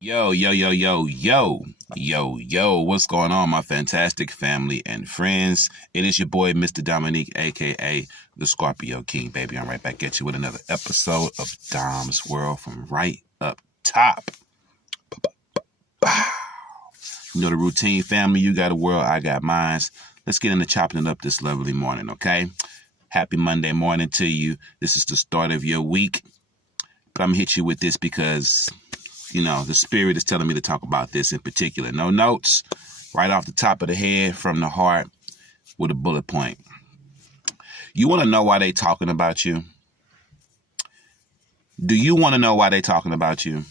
Yo, yo, yo, yo, yo, yo, what's going on, my fantastic family and friends? It is your boy, Mr. Dominique, aka the Scorpio King, baby. I'm right back at you with another episode of Dom's World from right up top. You know the routine, family. You got a world, I got mines. Let's get into chopping it up this lovely morning, okay? Happy Monday morning to you. This is the start of your week, but I'm gonna hit you with this because the spirit is telling me to talk about this in particular. No notes, right off the top of the head, from the heart, with a bullet point. You want to know why they talking about you? Do you want to know why they talking about you?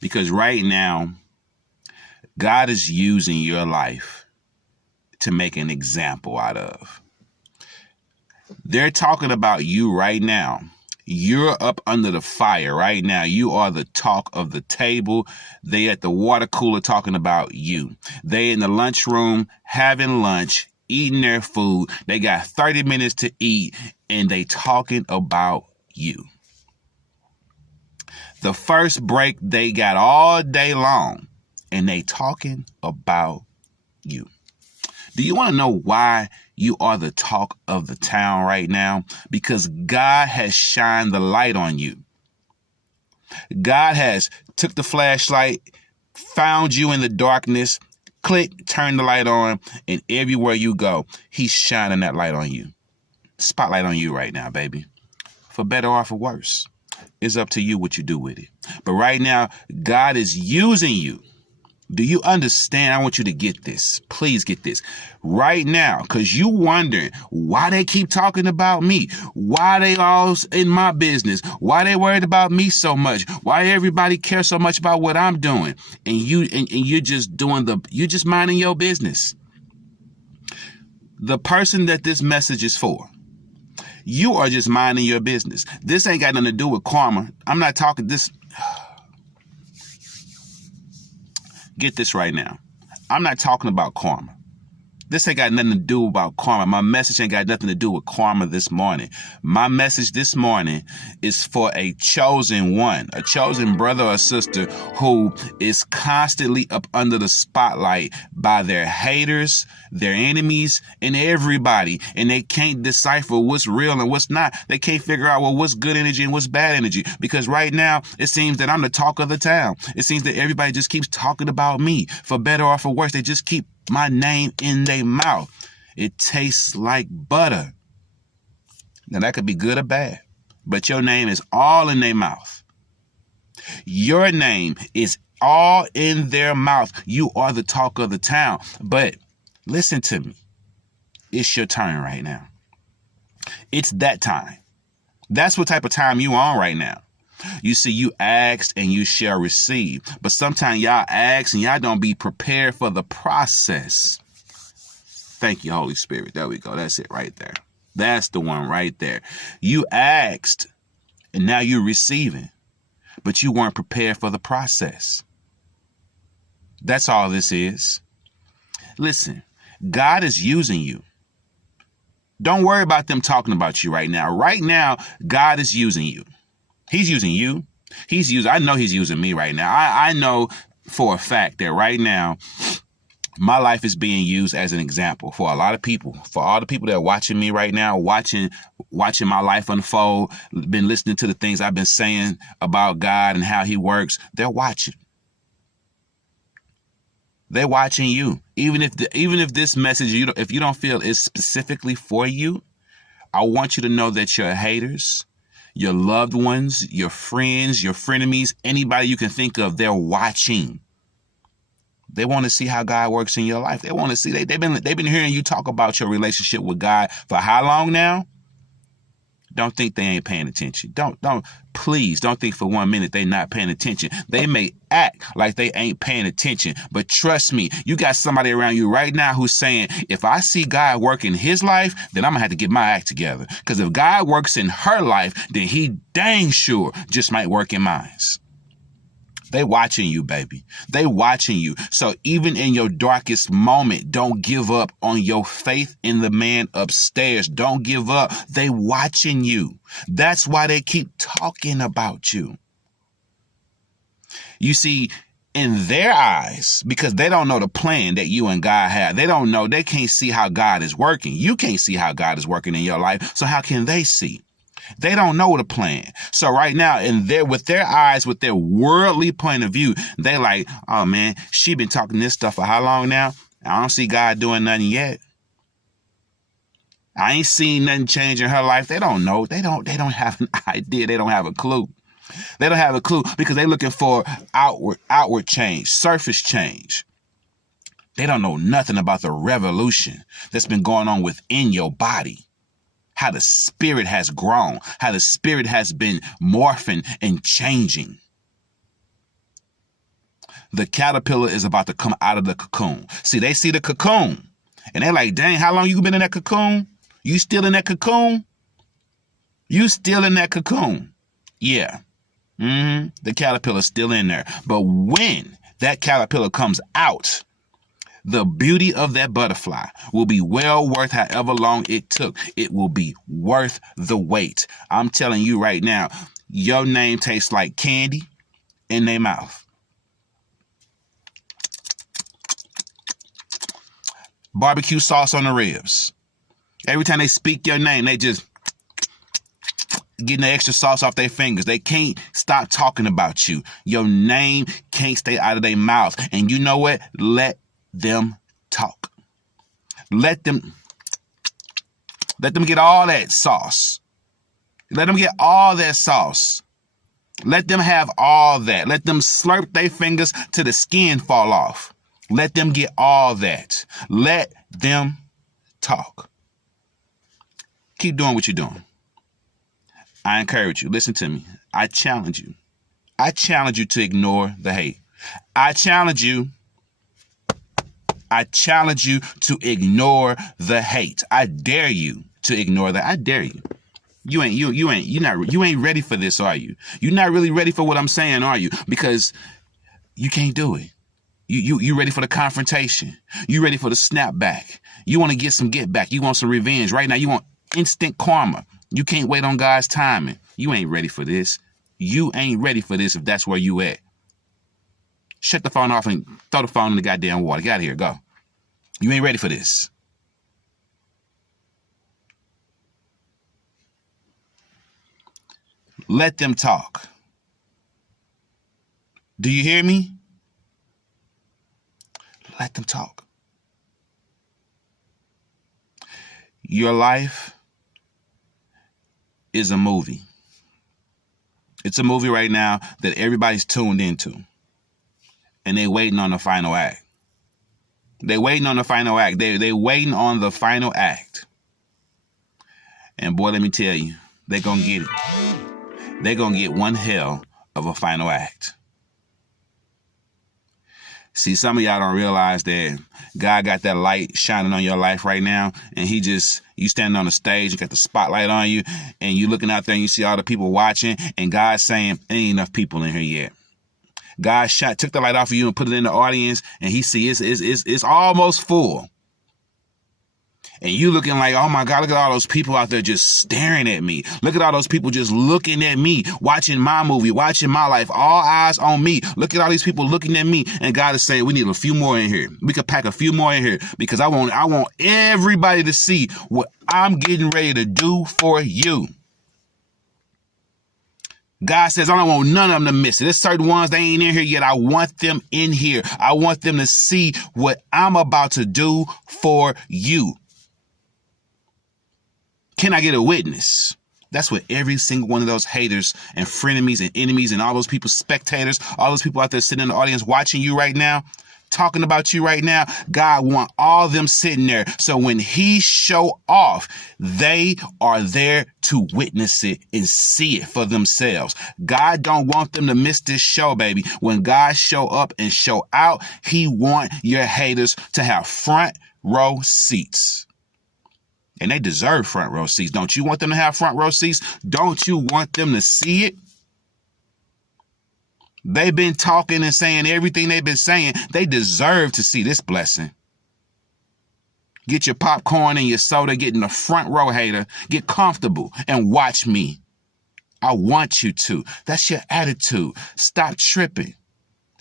Because right now, God is using your life to make an example out of. They're talking about you right now. You're up under the fire right now. You are the talk of the table. They at the water cooler talking about you. They in the lunchroom having lunch, eating their food. They got 30 minutes to eat and they talking about you. The first break they got all day long and they talking about you. Do you want to know why you are the talk of the town right now? Because God has shined the light on you. God has took the flashlight, found you in the darkness, click, turn the light on, and everywhere you go, he's shining that light on you. Spotlight on you right now, baby. For better or for worse. It's up to you what you do with it. But right now, God is using you. Do you understand? I want you to get this. Please get this right now, because you wondering why they keep talking about me, why they all in my business, why they worried about me so much, why everybody cares so much about what I'm doing, and you're just minding your business. The person that this message is for, you are just minding your business. This ain't got nothing to do with karma. I'm not talking this. Get this right now. I'm not talking about karma. This ain't got nothing to do about karma. My message ain't got nothing to do with karma this morning. My message this morning is for a chosen one, a chosen brother or sister who is constantly up under the spotlight by their haters, their enemies, and everybody. And they can't decipher what's real and what's not. They can't figure out, what's good energy and what's bad energy. Because right now, it seems that I'm the talk of the town. It seems that everybody just keeps talking about me. For better or for worse, they just keep my name in their mouth. It tastes like butter. Now that could be good or bad, but your name is all in their mouth. Your name is all in their mouth. You are the talk of the town. But listen to me. It's your turn right now. It's that time. That's what type of time you on right now. You see, you asked and you shall receive. But sometimes y'all ask and y'all don't be prepared for the process. Thank you, Holy Spirit. There we go. That's it right there. That's the one right there. You asked and now you're receiving, but you weren't prepared for the process. That's all this is. Listen, God is using you. Don't worry about them talking about you right now. Right now, God is using you. He's using you. I know he's using me right now. I know for a fact that right now, my life is being used as an example for a lot of people. For all the people that are watching me right now, watching my life unfold, been listening to the things I've been saying about God and how he works. They're watching. They're watching you. Even if this message, if you don't feel is specifically for you, I want you to know that your haters, your loved ones, your friends, your frenemies, anybody you can think of, they're watching. They want to see how God works in your life. They want to see. They've been hearing you talk about your relationship with God for how long now? Don't think they ain't paying attention. Please don't think for 1 minute they not paying attention. They may act like they ain't paying attention, but trust me, you got somebody around you right now who's saying, if I see God work in his life, then I'm gonna have to get my act together. Because if God works in her life, then he dang sure just might work in mine. They watching you, baby. They watching you. So even in your darkest moment, don't give up on your faith in the man upstairs. Don't give up. They watching you. That's why they keep talking about you. You see, in their eyes, because they don't know the plan that you and God have. They don't know. They can't see how God is working. You can't see how God is working in your life. So how can they see? They don't know the plan. So right now, with their eyes, with their worldly point of view, they like, oh man, she been talking this stuff for how long now? I don't see God doing nothing yet. I ain't seen nothing change in her life. They don't know. They don't have an idea. They don't have a clue. They don't have a clue because they're looking for outward change, surface change. They don't know nothing about the revolution that's been going on within your body. How the spirit has grown, how the spirit has been morphing and changing. The caterpillar is about to come out of the cocoon. See, they see the cocoon and they're like, dang, how long you been in that cocoon? You still in that cocoon? You still in that cocoon? Yeah. The caterpillar's still in there. But when that caterpillar comes out, the beauty of that butterfly will be well worth however long it took. It will be worth the wait. I'm telling you right now, your name tastes like candy in their mouth. Barbecue sauce on the ribs. Every time they speak your name, they just getting the extra sauce off their fingers. They can't stop talking about you. Your name can't stay out of their mouth. And you know what? Let them talk. Let them get all that sauce. Let them get all that sauce. Let them have all that. Let them slurp their fingers till the skin fall off. Let them get all that. Let them talk. Keep doing what you're doing. I encourage you. Listen to me. I challenge you. I challenge you to ignore the hate. I challenge you to ignore the hate. I dare you to ignore that. I dare you. You ain't ready for this, are you? You're not really ready for what I'm saying, are you? Because you can't do it. You ready for the confrontation. You ready for the snapback. You want to get some get back. You want some revenge. Right now, you want instant karma. You can't wait on God's timing. You ain't ready for this. You ain't ready for this if that's where you at. Shut the phone off and throw the phone in the goddamn water. Get out of here. Go. You ain't ready for this. Let them talk. Do you hear me? Let them talk. Your life is a movie. It's a movie right now that everybody's tuned into. And they waiting on the final act. They waiting on the final act. They waiting on the final act. And boy, let me tell you, they're going to get it. They're going to get one hell of a final act. See, some of y'all don't realize that God got that light shining on your life right now, and you standing on the stage, you got the spotlight on you, and you looking out there and you see all the people watching, and God's saying, there ain't enough people in here yet. God took the light off of you and put it in the audience, and he see it's almost full. And you looking like, oh my God, look at all those people out there just staring at me. Look at all those people just looking at me, watching my movie, watching my life, all eyes on me. Look at all these people looking at me. And God is saying, we need a few more in here. We could pack a few more in here because I want everybody to see what I'm getting ready to do for you. God says, I don't want none of them to miss it. There's certain ones, they ain't in here yet. I want them in here. I want them to see what I'm about to do for you. Can I get a witness? That's what every single one of those haters and frenemies and enemies and all those people, spectators, all those people out there sitting in the audience watching you right now, talking about you right now, God want all of them sitting there. So when he show off, they are there to witness it and see it for themselves. God don't want them to miss this show, baby. When God show up and show out, he want your haters to have front row seats. And they deserve front row seats. Don't you want them to have front row seats? Don't you want them to see it? They've been talking and saying everything they've been saying. They deserve to see this blessing. Get your popcorn and your soda, get in the front row, hater. Get comfortable and watch me. I want you to. That's your attitude. Stop tripping.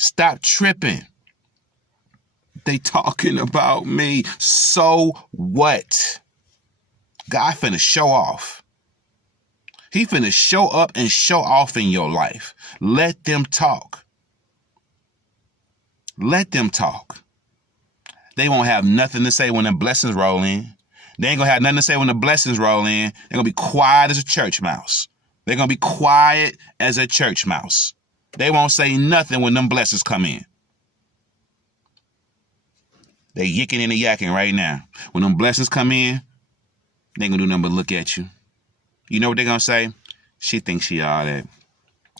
Stop tripping. They talking about me. So what? God finna show off. He finna show up and show off in your life. Let them talk. Let them talk. They won't have nothing to say when the blessings roll in. They ain't gonna have nothing to say when the blessings roll in. They're gonna be quiet as a church mouse. They're gonna be quiet as a church mouse. They won't say nothing when them blessings come in. They yicking and yakking right now. When them blessings come in, they ain't gonna do nothing but look at you. You know what they're gonna say? She thinks she all that.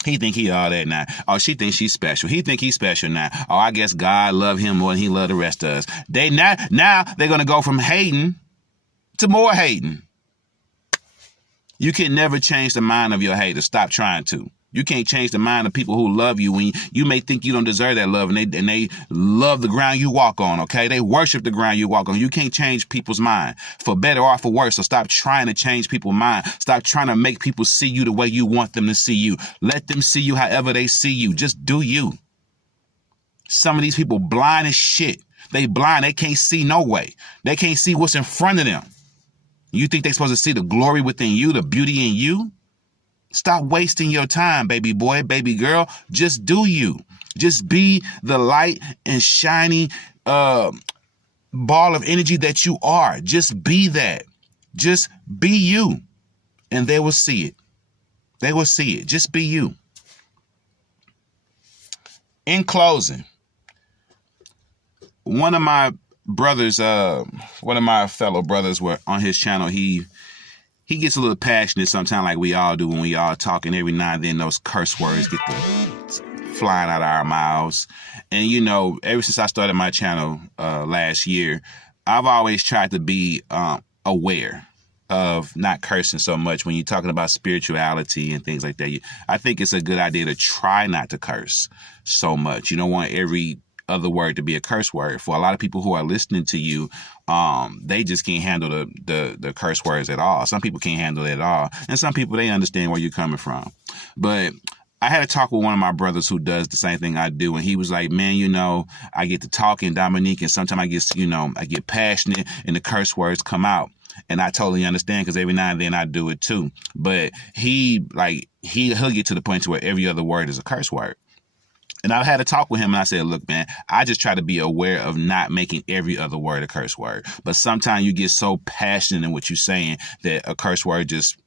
He think he all that now. Oh, she thinks she's special. He think he's special now. Oh, I guess God love him more than he love the rest of us. Now they're gonna go from hating to more hating. You can never change the mind of your haters. Stop trying to. You can't change the mind of people who love you when you may think you don't deserve that love, and they love the ground you walk on, okay? They worship the ground you walk on. You can't change people's mind for better or for worse, so stop trying to change people's mind. Stop trying to make people see you the way you want them to see you. Let them see you however they see you. Just do you. Some of these people blind as shit. They blind. They can't see no way. They can't see what's in front of them. You think they're supposed to see the glory within you, the beauty in you? Stop wasting your time, baby boy, baby girl. Just do you. Just be the light and shiny ball of energy that you are. Just be that. Just be you. And they will see it. They will see it. Just be you. In closing, one of my brothers, one of my fellow brothers were on his channel. He gets a little passionate sometimes, like we all do when we all talk, and every now and then those curse words get to flying out of our mouths. And, you know, ever since I started my channel last year, I've always tried to be aware of not cursing so much when you're talking about spirituality and things like that. I think it's a good idea to try not to curse so much. You don't want every other word to be a curse word. For a lot of people who are listening to you, they just can't handle the curse words at all. Some people can't handle it at all. And some people, they understand where you're coming from. But I had a talk with one of my brothers who does the same thing I do. And he was like, man, you know, I get to talking, Dominique, and sometimes I get passionate and the curse words come out. And I totally understand, because every now and then I do it too. But he'll get to the point to where every other word is a curse word. And I had a talk with him, and I said, look, man, I just try to be aware of not making every other word a curse word. But sometimes you get so passionate in what you're saying that a curse word just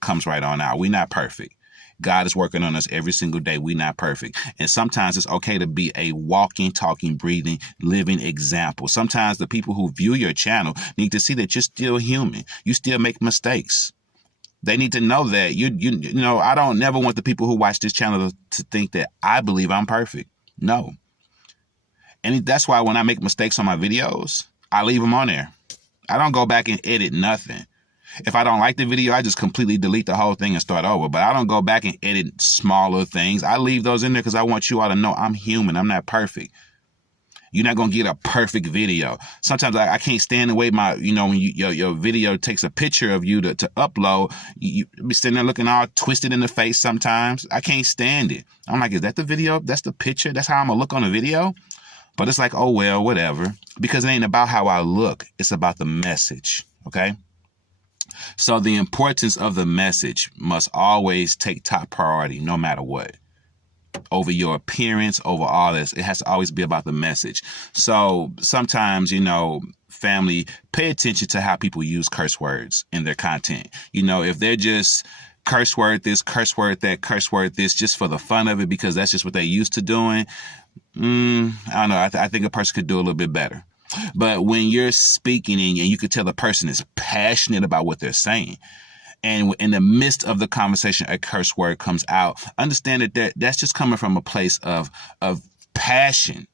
comes right on out. We're not perfect. God is working on us every single day. We're not perfect. And sometimes it's okay to be a walking, talking, breathing, living example. Sometimes the people who view your channel need to see that you're still human. You still make mistakes. They need to know that you know, I don't never want the people who watch this channel to think that I believe I'm perfect. No. And that's why when I make mistakes on my videos, I leave them on there. I don't go back and edit nothing. If I don't like the video, I just completely delete the whole thing and start over. But I don't go back and edit smaller things. I leave those in there because I want you all to know I'm human. I'm not perfect. You're not going to get a perfect video. Sometimes I can't stand the way when your video takes a picture of you to upload, you be sitting there looking all twisted in the face sometimes. I can't stand it. I'm like, is that the video? That's the picture? That's how I'm going to look on the video? But it's like, oh, well, whatever. Because it ain't about how I look. It's about the message, okay? So the importance of the message must always take top priority no matter what. Over your appearance, over all this. It has to always be about the message. So sometimes, you know, family, pay attention to how people use curse words in their content. You know, if they're just curse word this, curse word that, curse word this, just for the fun of it, because that's just what they're used to doing, I don't know. I think a person could do a little bit better. But when you're speaking and you could tell the person is passionate about what they're saying, and in the midst of the conversation, a curse word comes out, understand that that's just coming from a place of passion.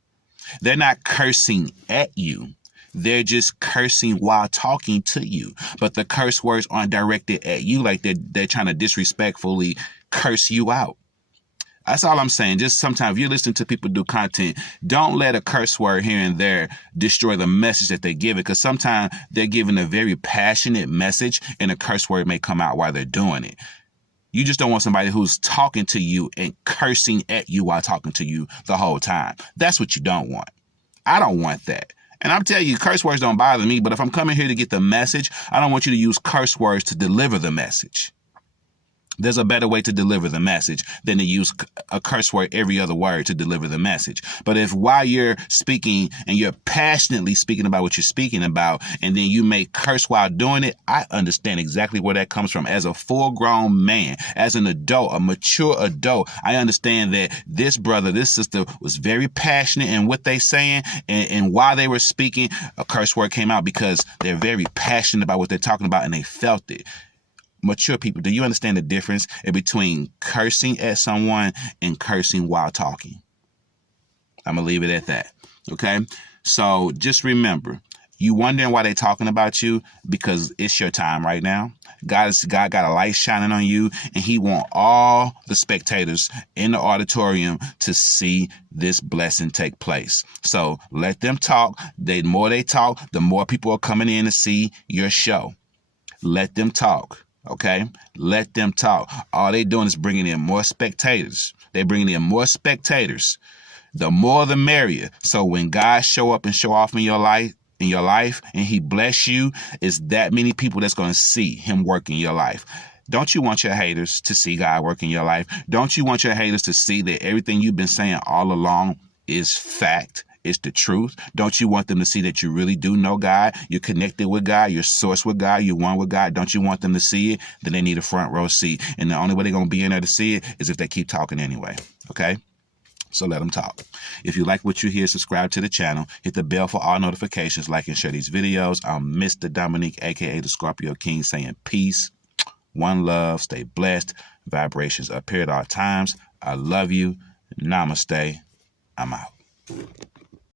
They're not cursing at you. They're just cursing while talking to you. But the curse words aren't directed at you, like they're trying to disrespectfully curse you out. That's all I'm saying. Just sometimes if you're listening to people do content, don't let a curse word here and there destroy the message that they give it. Because sometimes they're giving a very passionate message and a curse word may come out while they're doing it. You just don't want somebody who's talking to you and cursing at you while talking to you the whole time. That's what you don't want. I don't want that. And I'm telling you, curse words don't bother me, but if I'm coming here to get the message, I don't want you to use curse words to deliver the message. There's a better way to deliver the message than to use a curse word every other word to deliver the message. But if while you're speaking and you're passionately speaking about what you're speaking about, and then you may curse while doing it, I understand exactly where that comes from. As a full-grown man, as an adult, a mature adult, I understand that this brother, this sister was very passionate in what they saying, and while they were speaking, a curse word came out because they're very passionate about what they're talking about and they felt it. Mature people, do you understand the difference between cursing at someone and cursing while talking? I'm going to leave it at that. Okay? So just remember, you wondering why they're talking about you because it's your time right now. God got a light shining on you, and he want all the spectators in the auditorium to see this blessing take place. So let them talk. The more they talk, the more people are coming in to see your show. Let them talk. Okay, let them talk. All they doing is bringing in more spectators. They're bringing in more spectators. The more, the merrier. So when God show up and show off in your life, and he bless you, it's that many people that's going to see him work in your life. Don't you want your haters to see God work in your life? Don't you want your haters to see that everything you've been saying all along is fact? It's the truth. Don't you want them to see that you really do know God? You're connected with God. You're sourced with God. You're one with God. Don't you want them to see it? Then they need a front row seat. And the only way they're going to be in there to see it is if they keep talking anyway. Okay? So let them talk. If you like what you hear, subscribe to the channel. Hit the bell for all notifications. Like and share these videos. I'm Mr. Dominique, a.k.a. the Scorpio King, saying peace, one love, stay blessed, vibrations up here at all times. I love you. Namaste. I'm out.